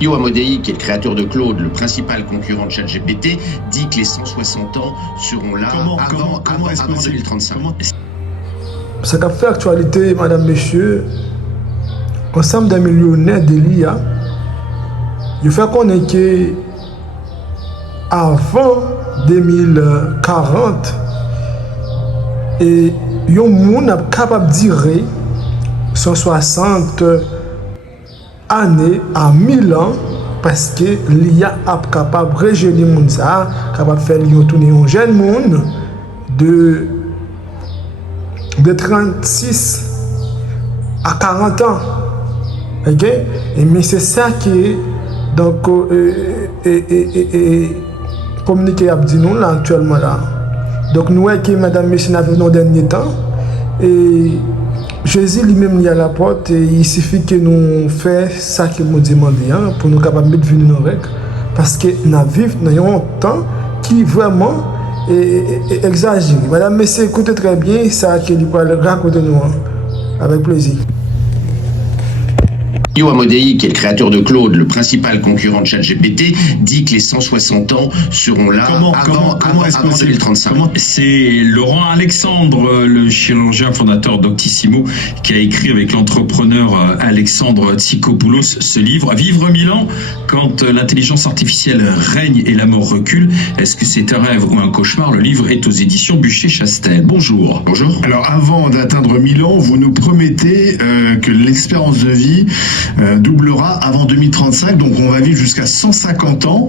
Yo Amodei, qui est le créateur de Claude, le principal concurrent de ChatGPT, dit que les 160 ans seront là avant 2035. Ce qu'a fait actualité, madame, monsieur, ensemble des millionnaires de l'IA, il fait connaître que avant 2040, et un monde est capable de dire 160 années à 1000 ans parce que l'IA est capable de régénérer le monde, capable de faire tourner un jeune monde de 36 à 40 ans. Ok? Et mais c'est ça qui donc communiqué à nous là actuellement là. Donc nous voyons que madame Messie n'a vu dans le dernier temps et Jésus lui-même est à la porte et il suffit que nous fassions ça qu'il nous demande pour nous capables de mettre dans nos règles parce que nous vivons un temps qui vraiment exagéré. Madame Messie, écoutez très bien ça qu'il va raconter nous avec plaisir. Yo Amodei, qui est le créateur de Claude, le principal concurrent de ChatGPT, dit que les 160 ans seront là avant 2035. C'est Laurent Alexandre, le chirurgien fondateur d'Octissimo, qui a écrit avec l'entrepreneur Alexandre Tsikopoulos ce livre. Vivre 1000 ans quand l'intelligence artificielle règne et la mort recule. Est-ce que c'est un rêve ou un cauchemar? Le livre est aux éditions Bucher-Chastel. Bonjour. Bonjour. Alors avant d'atteindre 1000 ans, vous nous promettez que l'espérance de vie doublera avant 2035, donc on va vivre jusqu'à 150 ans.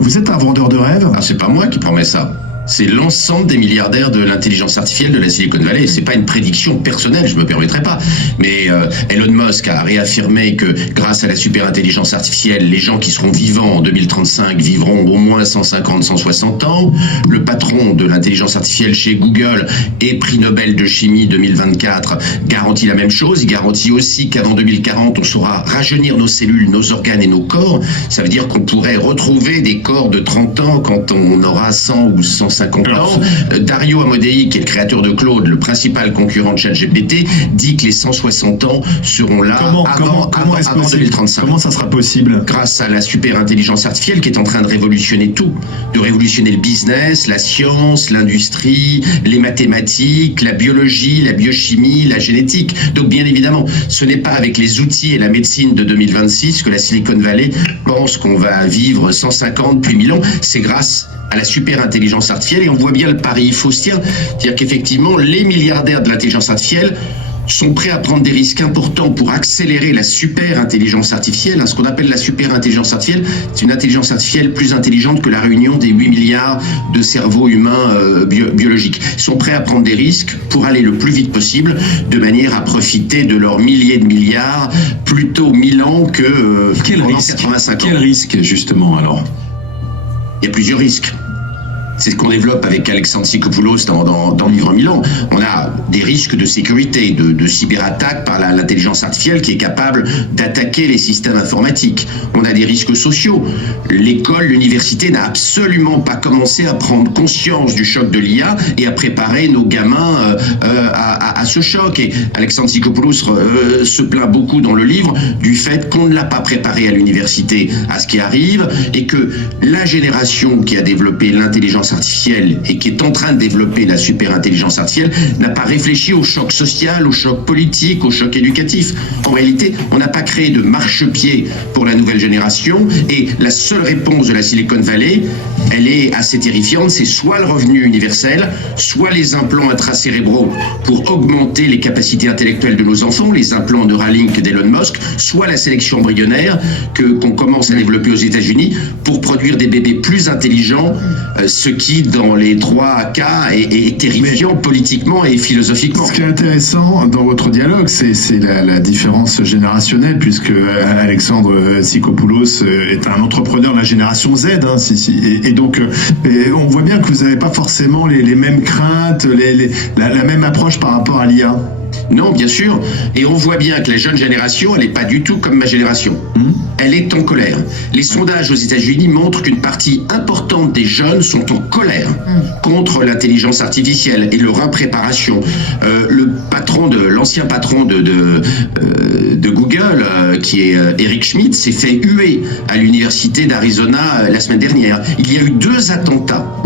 Vous êtes un vendeur de rêves? Ah, c'est pas moi qui promets ça. C'est l'ensemble des milliardaires de l'intelligence artificielle de la Silicon Valley. C'est pas une prédiction personnelle, je me permettrai pas. Mais Elon Musk a réaffirmé que grâce à la super intelligence artificielle, les gens qui seront vivants en 2035 vivront au moins 150, 160 ans. Le patron de l'intelligence artificielle chez Google et prix Nobel de chimie 2024 garantit la même chose. Il garantit aussi qu'avant 2040, on saura rajeunir nos cellules, nos organes et nos corps. Ça veut dire qu'on pourrait retrouver des corps de 30 ans quand on aura 100 ou 150 ans. Dario Amodei, qui est le créateur de Claude, le principal concurrent de ChatGPT, dit que les 160 ans seront là avant 2035. Comment ça sera possible? Grâce à la super intelligence artificielle qui est en train de révolutionner tout, de révolutionner le business, la science, l'industrie, les mathématiques, la biologie, la biochimie, la génétique. Donc bien évidemment, ce n'est pas avec les outils et la médecine de 2026 que la Silicon Valley pense qu'on va vivre 150 puis 1000 ans. C'est grâce à la super intelligence artificielle et on voit bien le pari faustien, c'est-à-dire qu'effectivement les milliardaires de l'intelligence artificielle sont prêts à prendre des risques importants pour accélérer la super intelligence artificielle. Ce qu'on appelle la super intelligence artificielle, c'est une intelligence artificielle plus intelligente que la réunion des 8 milliards de cerveaux humains biologiques. Ils sont prêts à prendre des risques pour aller le plus vite possible, de manière à profiter de leurs milliers de milliards plutôt 1000 ans que pendant 85 ans. Quel risque justement alors? Il y a plusieurs risques. C'est ce qu'on développe avec Alexandre Tsikopoulos dans le livre 1000 ans. On a des risques de sécurité, de cyberattaque par l'intelligence artificielle qui est capable d'attaquer les systèmes informatiques. On a des risques sociaux. L'école, l'université n'a absolument pas commencé à prendre conscience du choc de l'IA et à préparer nos gamins à ce choc. Et Alexandre Tsikopoulos se plaint beaucoup dans le livre du fait qu'on ne l'a pas préparé à l'université à ce qui arrive et que la génération qui a développé l'intelligence artificielle et qui est en train de développer la super intelligence artificielle n'a pas réfléchi au choc social, au choc politique, au choc éducatif. En réalité, on n'a pas créé de marchepied pour la nouvelle génération et la seule réponse de la Silicon Valley, elle est assez terrifiante, c'est soit le revenu universel, soit les implants intracérébraux pour augmenter les capacités intellectuelles de nos enfants, les implants Neuralink d'Elon Musk, soit la sélection embryonnaire qu'on commence à développer aux États-Unis pour produire des bébés plus intelligents, ce qui, dans les trois cas, est terrifiant politiquement et philosophiquement. Ce qui est intéressant dans votre dialogue, c'est la différence générationnelle, puisque Alexandre Tsikopoulos est un entrepreneur de la génération Z, hein, et donc on voit bien que vous n'avez pas forcément les mêmes craintes, la même approche par rapport à l'IA. Non, bien sûr. Et on voit bien que la jeune génération, elle n'est pas du tout comme ma génération. Elle est en colère. Les sondages aux États-Unis montrent qu'une partie importante des jeunes sont en colère contre l'intelligence artificielle et leur impréparation. L'ancien patron de Google, qui est Eric Schmidt, s'est fait huer à l'université d'Arizona la semaine dernière. Il y a eu deux attentats.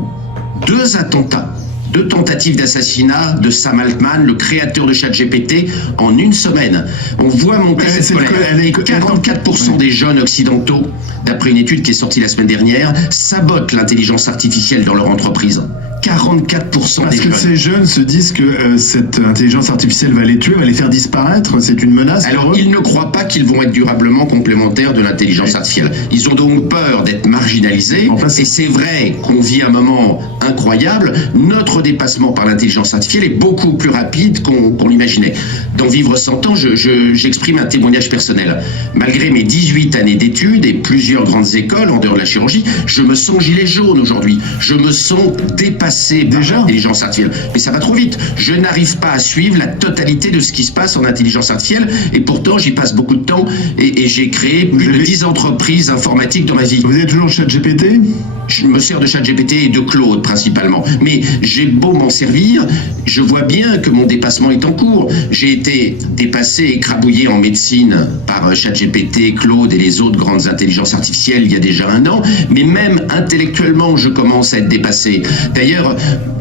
Deux tentatives d'assassinat de Sam Altman, le créateur de ChatGPT, en une semaine. On voit monter cette colère. 44% des jeunes occidentaux, d'après une étude qui est sortie la semaine dernière, sabotent l'intelligence artificielle dans leur entreprise. 44% des jeunes. Parce que ces jeunes se disent que cette intelligence artificielle va les tuer, va les faire disparaître, c'est une menace. Alors, ils ne croient pas qu'ils vont être durablement complémentaires de l'intelligence artificielle. Ils ont donc peur d'être marginalisés. Enfin, et c'est vrai qu'on vit un moment incroyable. Notre dépassement par l'intelligence artificielle est beaucoup plus rapide qu'on l'imaginait. Dans Vivre 100 ans, j'exprime un témoignage personnel. Malgré mes 18 années d'études et plusieurs grandes écoles en dehors de la chirurgie, je me sens gilet jaune aujourd'hui. Je me sens dépassé par l'intelligence artificielle. Mais ça va trop vite. Je n'arrive pas à suivre la totalité de ce qui se passe en intelligence artificielle et pourtant j'y passe beaucoup de temps et j'ai créé plus de 10 entreprises informatiques dans ma vie. Vous êtes toujours ChatGPT ? Je me sers de ChatGPT et de Claude principalement. Mais j'ai beau m'en servir, je vois bien que mon dépassement est en cours. J'ai été dépassé, écrabouillé en médecine par ChatGPT, Claude et les autres grandes intelligences artificielles il y a déjà 1 an. Mais même intellectuellement, je commence à être dépassé. D'ailleurs,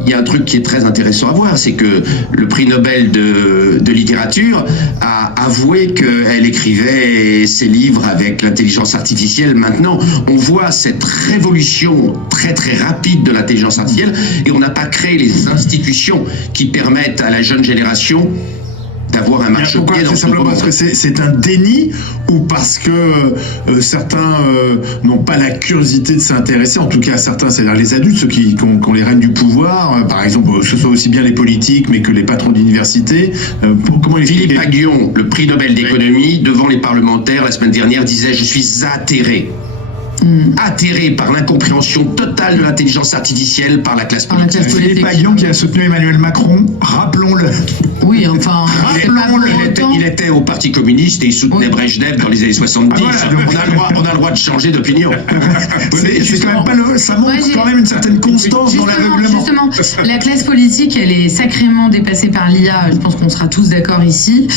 il y a un truc qui est très intéressant à voir, c'est que le prix Nobel de littérature a avoué qu'elle écrivait ses livres avec l'intelligence artificielle. Maintenant, on voit cette révolution très très rapide de l'intelligence artificielle et on n'a pas créé les institutions qui permettent à la jeune génération d'avoir un marchepied dans ce parce que c'est un déni ou parce que certains n'ont pas la curiosité de s'intéresser, en tout cas certains, c'est-à-dire les adultes, ceux qui ont les rênes du pouvoir, par exemple, que ce soit aussi bien les politiques mais que les patrons d'université. Comment Philippe Aghion, le prix Nobel d'économie, devant les parlementaires la semaine dernière, disait « Je suis atterré ». Atterré par l'incompréhension totale de l'intelligence artificielle par la classe politique. Philippe Aghion qui a soutenu Emmanuel Macron, rappelons-le. Oui, enfin, il était au Parti communiste et il soutenait Brejnev dans les années 70. On a le droit de changer d'opinion. C'est quand même pas ça montre quand même une certaine constance dans l'aveuglement. Justement, la classe politique, elle est sacrément dépassée par l'IA. Je pense qu'on sera tous d'accord ici.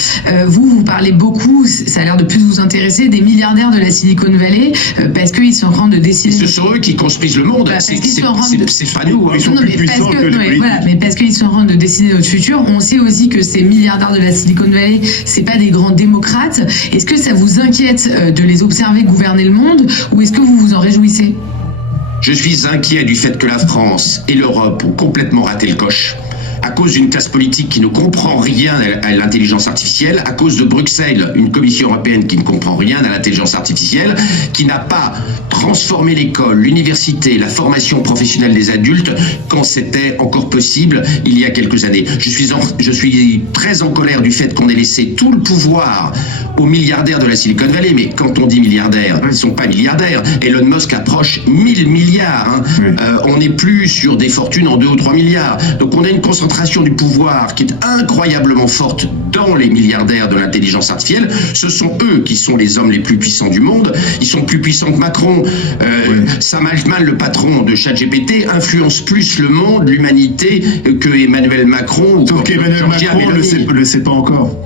Vous parlez beaucoup, ça a l'air de plus vous intéresser, des milliardaires de la Silicon Valley, parce qu'ils sont en train de décider. Ce sont eux qui construisent le monde. C'est pas nous. Ils sont plus puissants que les politiques. Voilà, mais parce qu'ils sont en train de décider notre futur. On sait aussi que ces milliardaires de la Silicon Valley, c'est pas des grands démocrates. Est-ce que ça vous inquiète de les observer gouverner le monde, ou est-ce que vous vous en réjouissez ? Je suis inquiet du fait que la France et l'Europe ont complètement raté le coche. À cause d'une classe politique qui ne comprend rien à l'intelligence artificielle, à cause de Bruxelles, une commission européenne qui ne comprend rien à l'intelligence artificielle, qui n'a pas transformé l'école, l'université, la formation professionnelle des adultes quand c'était encore possible il y a quelques années. Je suis très en colère du fait qu'on ait laissé tout le pouvoir aux milliardaires de la Silicon Valley, mais quand on dit milliardaires, ils ne sont pas milliardaires. Elon Musk approche 1000 milliards. On n'est plus sur des fortunes en 2 ou 3 milliards. Donc on a une concentration du pouvoir qui est incroyablement forte dans les milliardaires de l'intelligence artificielle. Ce sont eux qui sont les hommes les plus puissants du monde. Ils sont plus puissants que Macron. Sam Altman, le patron de ChatGPT, influence plus le monde, l'humanité, que Emmanuel Macron. Sauf qu'Emmanuel Macron ne le sait pas encore.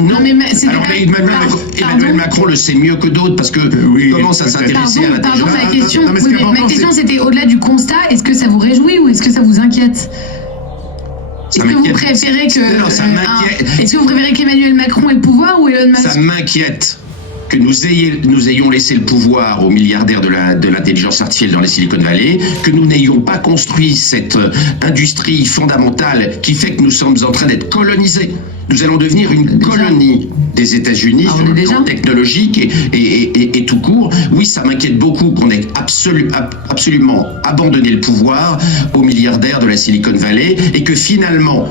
Non, mais Emmanuel Macron le sait mieux que d'autres parce que commence à s'intéresser à l'intelligence. Pardon, ma question c'était au-delà du constat, est-ce que ça vous réjouit ou est-ce que ça vous inquiète ? Est-ce que vous préférez qu'Emmanuel Macron ait le pouvoir ou Elon Musk ? Ça m'inquiète que nous ayons laissé le pouvoir aux milliardaires de l'intelligence artificielle dans les Silicon Valley, que nous n'ayons pas construit cette industrie fondamentale qui fait que nous sommes en train d'être colonisés. Nous allons devenir une colonie des États-Unis sur le plan technologique et tout court. Oui, ça m'inquiète beaucoup qu'on ait absolument abandonné le pouvoir aux milliardaires de la Silicon Valley et que finalement,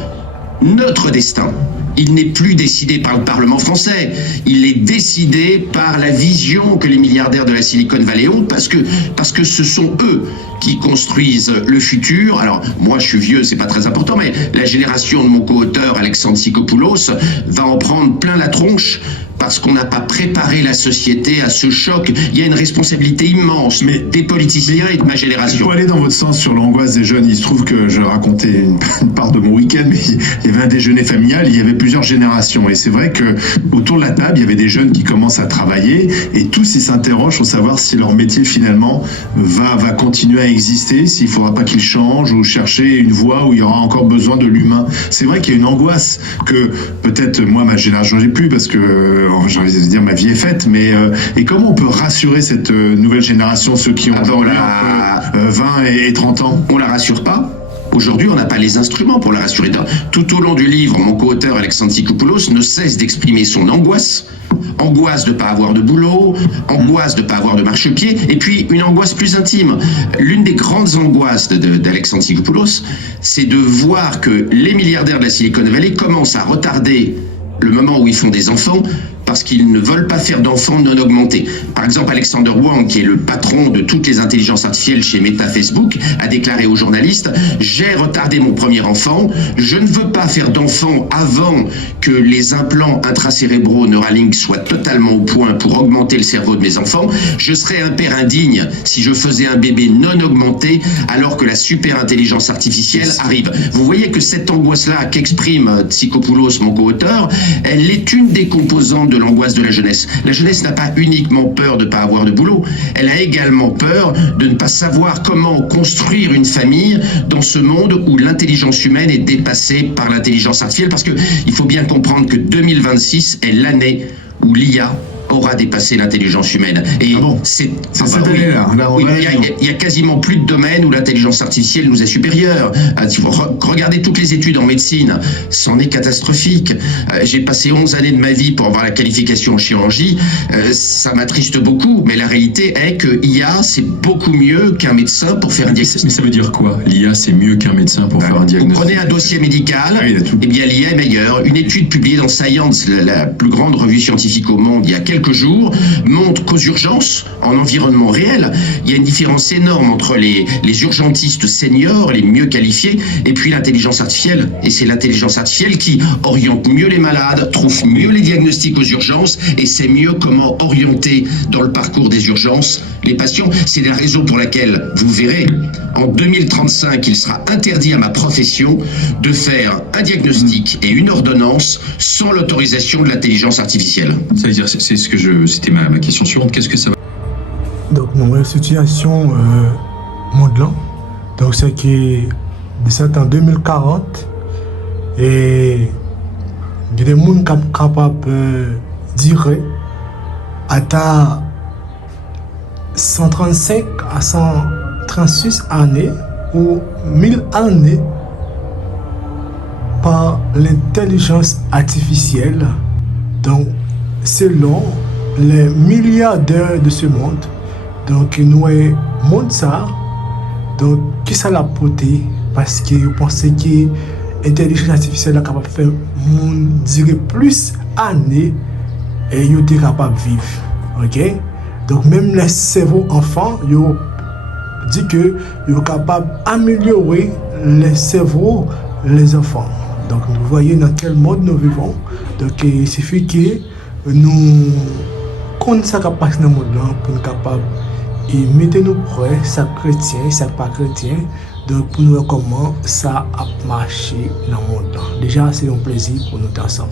notre destin, il n'est plus décidé par le Parlement français, il est décidé par la vision que les milliardaires de la Silicon Valley ont, parce que ce sont eux qui construisent le futur. Alors, moi je suis vieux, c'est pas très important, mais la génération de mon co-auteur Alexandre Tsikopoulos va en prendre plein la tronche, parce qu'on n'a pas préparé la société à ce choc. Il y a une responsabilité immense des politiciens et de ma génération. Pour aller dans votre sens sur l'angoisse des jeunes, il se trouve que je racontais une part de mon week-end, mais il y avait un déjeuner familial, il y avait plusieurs générations. Et c'est vrai que autour de la table, il y avait des jeunes qui commencent à travailler et tous ils s'interrogent pour savoir si leur métier finalement va continuer à exister, s'il ne faudra pas qu'ils changent ou chercher une voie où il y aura encore besoin de l'humain. C'est vrai qu'il y a une angoisse que peut-être moi, ma génération, j'ai plus parce que j'ai envie de dire ma vie est faite, mais et comment on peut rassurer cette nouvelle génération, ceux qui ont 20 et 30 ans? On la rassure pas. Aujourd'hui, on n'a pas les instruments pour la rassurer. Tout au long du livre, mon co-auteur Alexandre Tsikopoulos ne cesse d'exprimer son angoisse. Angoisse de ne pas avoir de boulot, angoisse de ne pas avoir de marchepied, et puis une angoisse plus intime. L'une des grandes angoisses d'Alexandre Tsikopoulos, c'est de voir que les milliardaires de la Silicon Valley commencent à retarder le moment où ils font des enfants, parce qu'ils ne veulent pas faire d'enfants non augmentés. Par exemple, Alexander Wang, qui est le patron de toutes les intelligences artificielles chez Meta Facebook, a déclaré aux journalistes « J'ai retardé mon premier enfant, je ne veux pas faire d'enfant avant que les implants intracérébraux Neuralink soient totalement au point pour augmenter le cerveau de mes enfants. Je serais un père indigne si je faisais un bébé non augmenté alors que la super intelligence artificielle arrive. » Vous voyez que cette angoisse-là qu'exprime Tsikopoulos, mon co-auteur, elle est une des composantes de l'angoisse de la jeunesse. La jeunesse n'a pas uniquement peur de ne pas avoir de boulot, elle a également peur de ne pas savoir comment construire une famille dans ce monde où l'intelligence humaine est dépassée par l'intelligence artificielle, parce qu'il faut bien comprendre que 2026 est l'année où l'IA aura dépassé l'intelligence humaine. Et c'est cette année-là. Il y a quasiment plus de domaines où l'intelligence artificielle nous est supérieure. Regardez toutes les études en médecine, c'en est catastrophique. J'ai passé 11 années de ma vie pour avoir la qualification en chirurgie. Ça m'attriste beaucoup, mais la réalité est que l'IA, c'est beaucoup mieux qu'un médecin pour faire un diagnostic. Mais ça veut dire quoi? L'IA, c'est mieux qu'un médecin pour faire un diagnostic? Vous prenez un dossier médical, et bien l'IA est meilleure. Une étude publiée dans Science, la plus grande revue scientifique au monde, il y a quelques jours, montre qu'aux urgences, en environnement réel, il y a une différence énorme entre les urgentistes seniors, les mieux qualifiés, et puis l'intelligence artificielle. Et c'est l'intelligence artificielle qui oriente mieux les malades, trouve mieux les diagnostics aux urgences, et sait mieux comment orienter dans le parcours des urgences les patients. C'est la raison pour laquelle, vous verrez, en 2035, il sera interdit à ma profession de faire un diagnostic et une ordonnance sans l'autorisation de l'intelligence artificielle. Ça veut dire, c'était ma question suivante, qu'est-ce que ça va? Donc, nous, la situation mondiale, donc c'est que c'est en 2040 et il y a des gens capables de dire à 135 à 136 années ou 1000 années par l'intelligence artificielle. Donc, selon les milliardaires de ce monde, donc nous monde ça, donc qui ça l'a porté parce que vous pensez que l'intelligence artificielle est capable de faire dirait plus années et vous êtes capable de vivre, ok? Donc même les cerveaux enfants, vous dit que vous êtes capable d'améliorer les cerveaux les enfants. Donc vous voyez dans quel monde nous vivons. Donc il suffit que nous connaissons ce qui passe dans le monde pour nous capables et mettez-nous prêts, ça chrétien, ça pas chrétien, donc pour nous voir comment ça a marché dans le monde. Déjà c'est un plaisir pour nous ensemble.